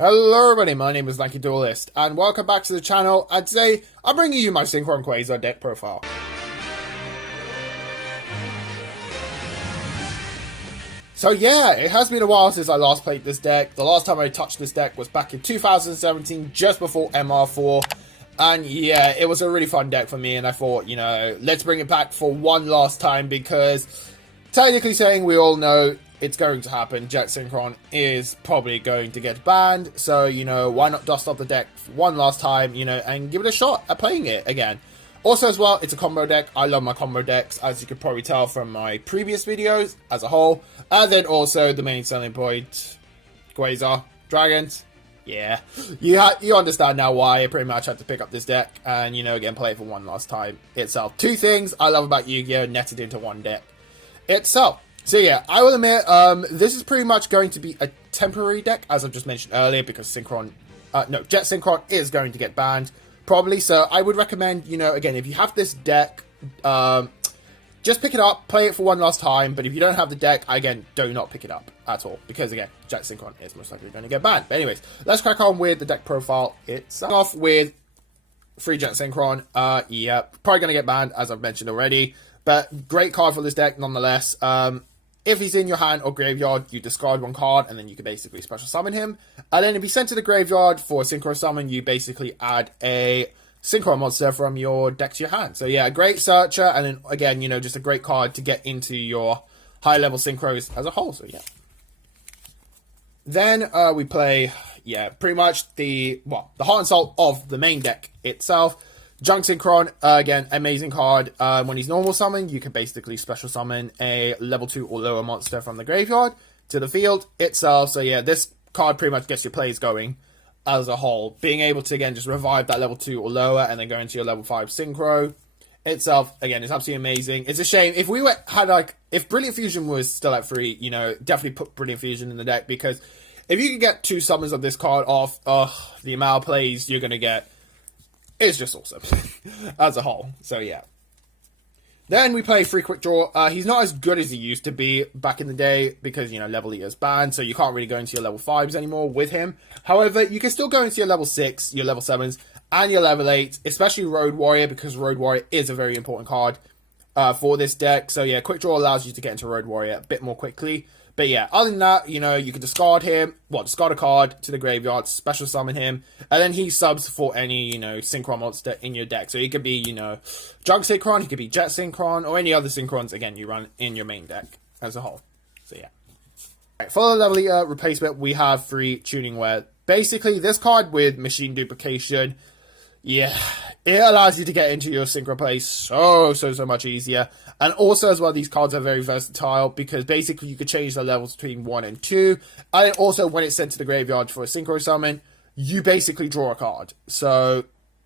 Hello everybody, my name is Lanky Duelist, and welcome back to the channel, and today I'm bringing you my Synchro and Quasar deck profile. So yeah, it has been a while since I last played this deck. The last time I touched this deck was back in 2017, just before MR4, and yeah, it was a really fun deck for me, and I thought, you know, let's bring it back for one last time, because technically saying, we all know it's going to happen. Jet Synchron is probably going to get banned, so, you know, why not dust off the deck one last time, you know, and give it a shot at playing it again. Also, as well, it's a combo deck. I love my combo decks, as you could probably tell from my previous videos as a whole. And then also the main selling point, Quasar, Dragons. Yeah, you understand now why I pretty much had to pick up this deck and, you know, again, play it for one last time itself. Two things I love about Yu-Gi-Oh! Netted into one deck itself. So yeah, I will admit, this is pretty much going to be a temporary deck, as I've just mentioned earlier, because Jet Synchron is going to get banned, probably. So I would recommend, you know, again, if you have this deck, just pick it up, play it for one last time. But if you don't have the deck, again, do not pick it up at all, because again, Jet Synchron is most likely going to get banned. But anyways, let's crack on with the deck profile itself. Off with free Jet Synchron. Yeah, probably going to get banned, as I've mentioned already. But great card for this deck, nonetheless. If he's in your hand or graveyard, you discard one card, and then you can basically special summon him. And then if he's sent to the graveyard for a Synchro summon, you basically add a Synchro monster from your deck to your hand. So yeah, a great searcher, and then again, you know, just a great card to get into your high-level Synchros as a whole, so yeah. Then we play, yeah, pretty much the heart and soul of the main deck itself. Junk Synchron, again, amazing card. When he's normal summoned, you can basically special summon a level 2 or lower monster from the graveyard to the field itself. So yeah, this card pretty much gets your plays going as a whole. Being able to, again, just revive that level 2 or lower and then go into your level 5 Synchro itself, again, is absolutely amazing. It's a shame. If we if Brilliant Fusion was still at free, you know, definitely put Brilliant Fusion in the deck, because if you can get 2 summons of this card off, the amount of plays you're going to get, it's just awesome as a whole. So yeah. Then we play free quick draw. He's not as good as he used to be back in the day, because, you know, level 8 is banned, so you can't really go into your level 5s anymore with him. However, you can still go into your level 6, your level 7s, and your level 8, especially Road Warrior, because Road Warrior is a very important card for this deck. So yeah, quick draw allows you to get into Road Warrior a bit more quickly. But yeah, other than that, you know, you can discard him, discard a card to the graveyard, special summon him, and then he subs for any, you know, Synchron monster in your deck. So he could be, you know, Junk Synchron, he could be Jet Synchron, or any other Synchrons, again, you run in your main deck as a whole. So yeah. Right, for the level replacement, we have free Tuning Ware. Basically, this card with Machine Duplication, yeah, it allows you to get into your Synchro play so much easier. And also, as well, these cards are very versatile, because basically you could change the levels between 1 and 2. And also, when it's sent to the graveyard for a Synchro summon, you basically draw a card. So,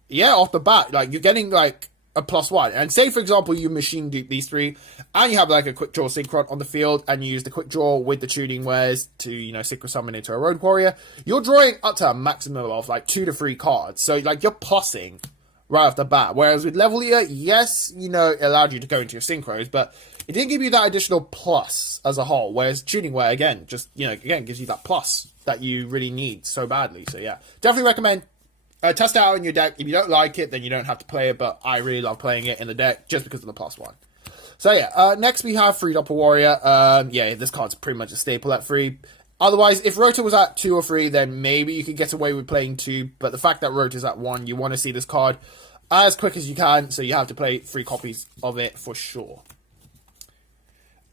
yeah, off the bat, like, you're getting, like, a +1. And say, for example, you machine dupe these 3, and you have, like, a quick draw Synchron on the field, and you use the quick draw with the tuning wares to, you know, Synchro summon into a Road Warrior. You're drawing up to a maximum of, like, 2 to 3 cards. So, like, you're plussing right off the bat. Whereas with Level Eater, yes, you know, it allowed you to go into your Synchros, but it didn't give you that additional plus as a whole. Whereas Tuning Ware, again, just, you know, again, gives you that plus that you really need so badly. So yeah, definitely recommend test it out in your deck. If you don't like it, then you don't have to play it, but I really love playing it in the deck just because of the +1. So yeah, next we have free Doppel Warrior. Yeah, this card's pretty much a staple at free. Otherwise, if Rota was at 2 or 3, then maybe you could get away with playing 2. But the fact that Rota's at 1, you want to see this card as quick as you can. So you have to play 3 copies of it for sure.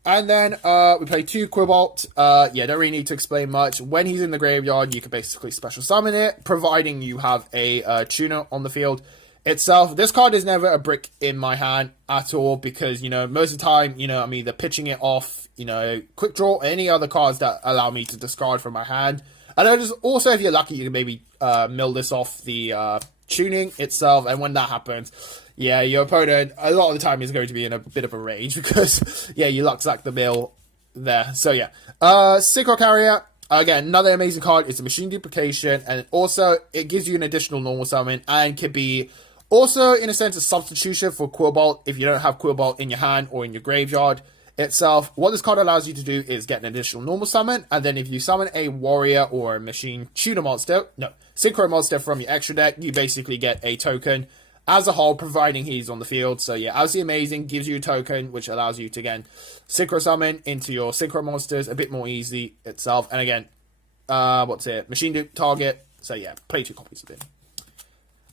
And then we play 2 Quibalt. Yeah, don't really need to explain much. When he's in the graveyard, you can basically special summon it, providing you have a tuner on the field itself. This card is never a brick in my hand at all, because, you know, most of the time, you know, I'm either pitching it off, you know, quick draw, or any other cards that allow me to discard from my hand. And then just also, if you're lucky, you can maybe mill this off the tuning itself, and when that happens, yeah, your opponent a lot of the time is going to be in a bit of a rage, because yeah, you luck-sack the mill there. So yeah, Synchro Carrier, again, another amazing card. It's a Machine Duplication, and also it gives you an additional normal summon, and can be also, in a sense, a substitution for Quillbolt if you don't have Quillbolt in your hand or in your graveyard itself. What this card allows you to do is get an additional normal summon, and then if you summon a warrior or a machine tuner monster, no, synchro monster from your extra deck, you basically get a token as a whole, providing he's on the field. So yeah, absolutely amazing. Gives you a token, which allows you to, again, synchro summon into your synchro monsters a bit more easy itself. And again, machine dupe target. So yeah, play 2 copies of it.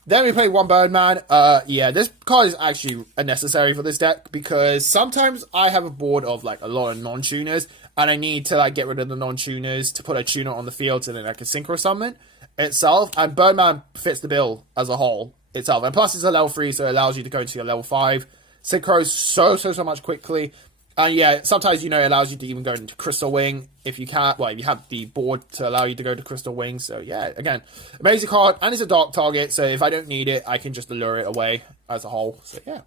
Then we play 1 Birdman. Yeah, this card is actually unnecessary for this deck, because sometimes I have a board of like a lot of non-tuners, and I need to like get rid of the non-tuners to put a tuner on the field so then I can synchro summon itself. And Birdman fits the bill as a whole itself. And plus it's a level 3, so it allows you to go into your level 5. Synchros so much quickly. And yeah, sometimes, you know, it allows you to even go into Crystal Wing if you can. Well, if you have the board to allow you to go to Crystal Wing. So yeah, again, amazing card. And it's a dark target, so if I don't need it, I can just lure it away as a whole. So yeah.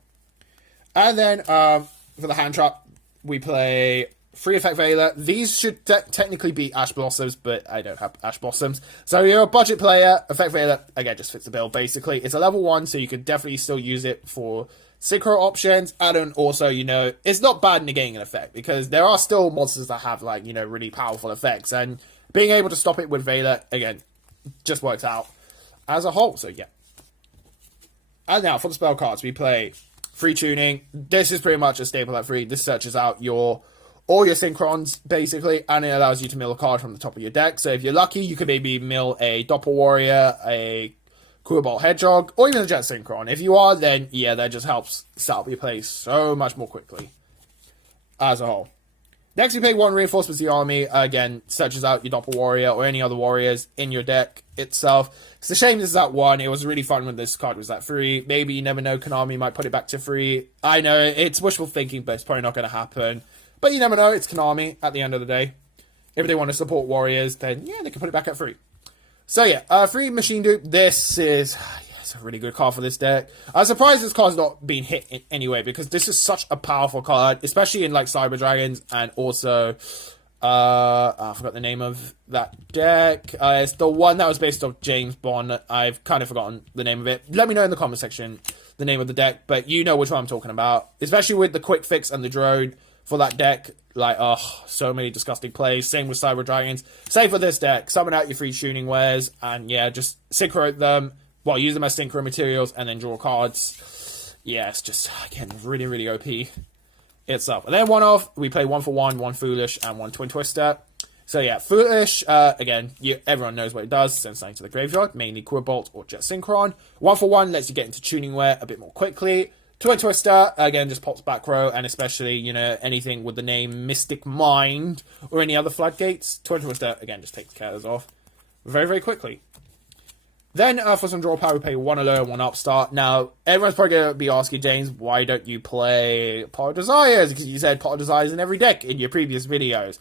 And then for the hand trap, we play 3 Effect Veiler. These should technically be Ash Blossoms, but I don't have Ash Blossoms. So you're a budget player. Effect Veiler, again, just fits the bill, basically. It's a level 1, so you could definitely still use it for synchro options. And then also, you know, it's not bad negating an effect, because there are still monsters that have, like, you know, really powerful effects. And being able to stop it with Veiler, again, just works out as a whole. So yeah. And now for the spell cards, we play 3 Tuning. This is pretty much a staple at 3. This searches out all your Synchrons, basically, and it allows you to mill a card from the top of your deck. So if you're lucky, you could maybe mill a Doppel Warrior, a Cobalt Hedgehog, or even a Jet Synchron. If you are, then yeah, that just helps set up your play so much more quickly as a whole. Next, we play 1 Reinforcements the Army. Again, searches out your Doppel Warrior or any other warriors in your deck itself. It's a shame this is at 1. It was really fun when this card was at 3. Maybe, you never know, Konami might put it back to 3. I know, it's wishful thinking, but it's probably not going to happen. But you never know, it's Konami at the end of the day. If they want to support warriors, then yeah, they can put it back at 3. So yeah, 3 Machine Dupe. This is it's a really good card for this deck. I'm surprised this card's not being hit in any way, because this is such a powerful card, especially in like Cyber Dragons, and also I forgot the name of that deck. It's the one that was based off James Bond. I've kind of forgotten the name of it. Let me know in the comment section the name of the deck, but you know which one I'm talking about. Especially with the quick fix and the drone for that deck. Like, oh, so many disgusting plays. Same with Cyber Dragons. Same for this deck. Summon out your 3 Tuning Wares, and yeah, just synchro them. Well, use them as synchro materials, and then draw cards. Yeah, it's just, again, really OP itself. And then one off, we play 1 for 1, 1 Foolish, and 1 Twin Twister. So yeah, Foolish, again, everyone knows what it does. Sends something to the graveyard, mainly Quirbolt or Jet Synchron. 1 for 1 lets you get into Tuning Wear a bit more quickly. Twin Twister, again, just pops back row, and especially, you know, anything with the name Mystic Mind or any other floodgates, Twin Twister, again, just takes care of those off very quickly. Then, for some draw power, we play 1 Alert, 1 Upstart. Now, everyone's probably going to be asking, James, why don't you play Pot of Desires? Because you said Pot of Desires in every deck in your previous videos.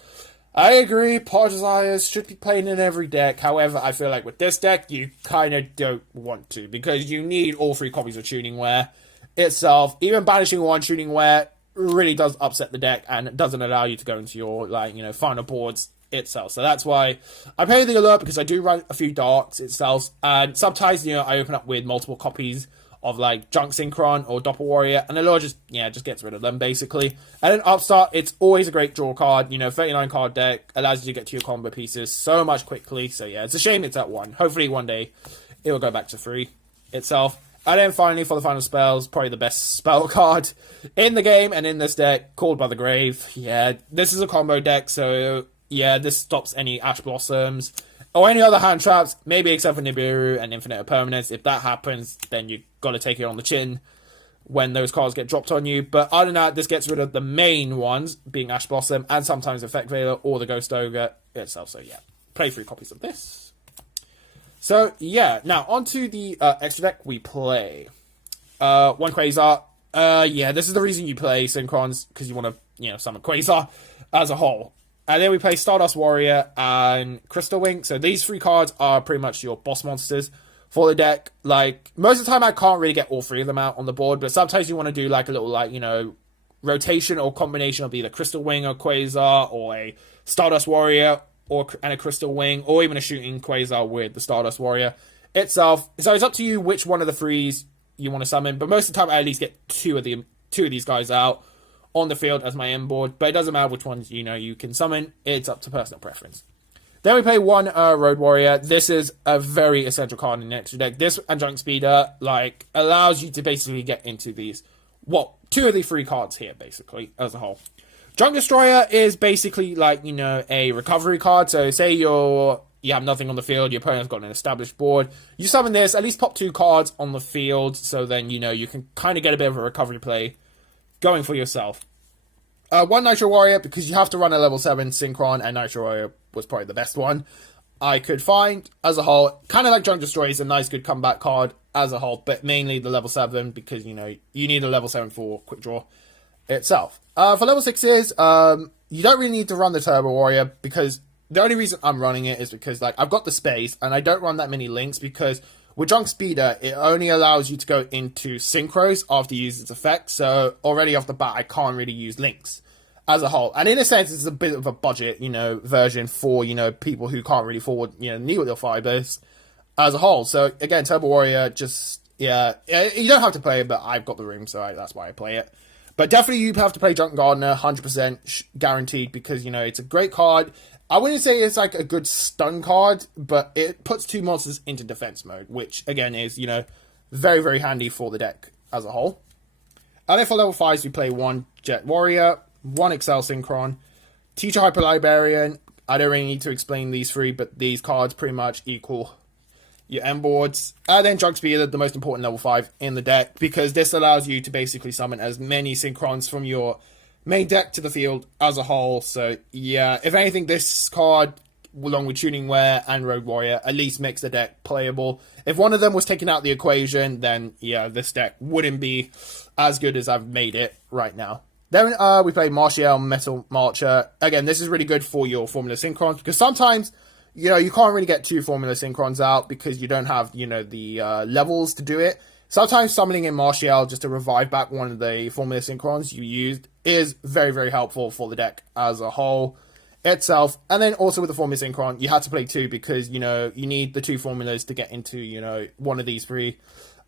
I agree, Pot of Desires should be playing in every deck. However, I feel like with this deck, you kind of don't want to, because you need all 3 copies of Tuning Wear itself. Even banishing 1 Tuning Wear really does upset the deck, and doesn't allow you to go into your, like, you know, final boards itself. So that's why I play the Alert, because I do run a few darks itself, and sometimes, you know, I open up with multiple copies of like Junk Synchron or Doppel Warrior, and the Alert just gets rid of them basically. And then Upstart, it's always a great draw card, you know, 39 card deck, allows you to get to your combo pieces so much quickly. So yeah, it's a shame it's at 1. Hopefully one day it will go back to 3 itself. And then finally, for the final spells, probably the best spell card in the game and in this deck, Called by the Grave. Yeah, this is a combo deck, so yeah, this stops any Ash Blossoms or any other hand traps, maybe except for Nibiru and Infinite Permanence. If that happens, then you got to take it on the chin when those cards get dropped on you. But other than that, this gets rid of the main ones, being Ash Blossom and sometimes Effect Veiler or the Ghost Ogre itself. So yeah, play 3 copies of this. So, yeah, now, onto the extra deck, we play 1 Quasar. Yeah, this is the reason you play Synchrons, because you want to, you know, summon Quasar as a whole. And then we play Stardust Warrior and Crystal Wing. So these 3 cards are pretty much your boss monsters for the deck. Like, most of the time I can't really get all 3 of them out on the board, but sometimes you want to do, like, a little, like, you know, rotation or combination of either Crystal Wing or Quasar, or a Stardust Warrior and a Crystal Wing, or even a shooting Quasar with the Stardust Warrior itself. So it's up to you which one of the 3s you want to summon, but most of the time I at least get two of these guys out on the field as my end board, but it doesn't matter which ones, you know, you can summon. It's up to personal preference. Then we play one Road Warrior. This is a very essential card in the extra deck. This and Junk Speeder, like, allows you to basically get into these, well, 2 of the 3 cards here, basically, as a whole. Junk Destroyer is basically, like, you know, a recovery card. So, say you have nothing on the field, your opponent's got an established board. You summon this, at least pop 2 cards on the field, so then, you know, you can kind of get a bit of a recovery play going for yourself. One Nitro Warrior, because you have to run a level 7 Synchron, and Nitro Warrior was probably the best one I could find as a whole. Kind of like Junk Destroyer is a nice, good comeback card as a whole, but mainly the level 7, because, you know, you need a level 7 for Quick Draw itself. For level 6s, you don't really need to run the Turbo Warrior, because the only reason I'm running it is because, like, I've got the space, and I don't run that many links, because with Junk Speeder, it only allows you to go into Synchros after you use its effect, so already off the bat, I can't really use links as a whole. And in a sense, it's a bit of a budget, you know, version for, you know, people who can't really afford, you know, needle fibers as a whole. So, again, Turbo Warrior, just, yeah, you don't have to play it, but I've got the room, so that's why I play it. But definitely you have to play Junk Gardener, 100% guaranteed, because, you know, it's a great card. I wouldn't say it's like a good stun card, but it puts 2 monsters into defense mode, which, again, is, you know, very, very handy for the deck as a whole. And then for level 5s, we play 1 Jet Warrior, 1 Excel Synchron, Teacher Hyper Librarian. I don't really need to explain these 3, but these cards pretty much equal your end boards. And then Junk Speeder, the most important level 5 in the deck, because this allows you to basically summon as many Synchrons from your main deck to the field as a whole. So, yeah, if anything, this card, along with Tuning Wear and Road Warrior, at least makes the deck playable. If one of them was taken out of the equation, then, yeah, this deck wouldn't be as good as I've made it right now. Then we play Martial Metal Marcher. Again, this is really good for your Formula Synchrons, because sometimes, you know, you can't really get 2 Formula Synchrons out because you don't have, you know, the levels to do it. Sometimes summoning in Martial just to revive back one of the Formula Synchrons you used is very, very helpful for the deck as a whole itself. And then also with the Formula Synchron, you had to play 2 because, you know, you need the 2 formulas to get into, you know, one of these 3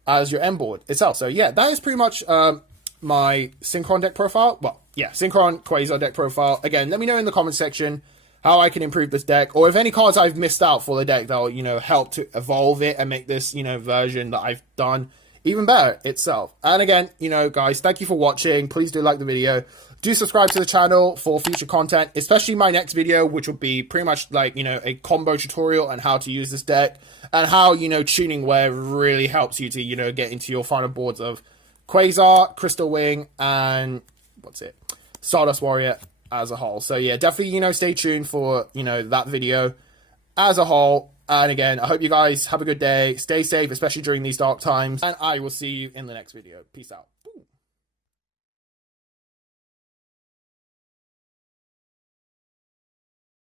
as your end board itself. So, yeah, that is pretty much my Synchron deck profile. Well, yeah, Synchron Quasar deck profile. Again, let me know in the comment section how I can improve this deck, or if any cards I've missed out for the deck that'll, you know, help to evolve it and make this, you know, version that I've done even better itself. And again, you know, guys, thank you for watching. Please do like the video. Do subscribe to the channel for future content, especially my next video, which will be pretty much like, you know, a combo tutorial on how to use this deck and how, you know, Tuning Wear really helps you to, you know, get into your final boards of Quasar, Crystal Wing, and what's it? Stardust Warrior as a whole. So yeah, definitely, you know, stay tuned for, you know, that video as a whole. And again, I hope you guys have a good day. Stay safe, especially during these dark times. And I will see you in the next video. Peace out.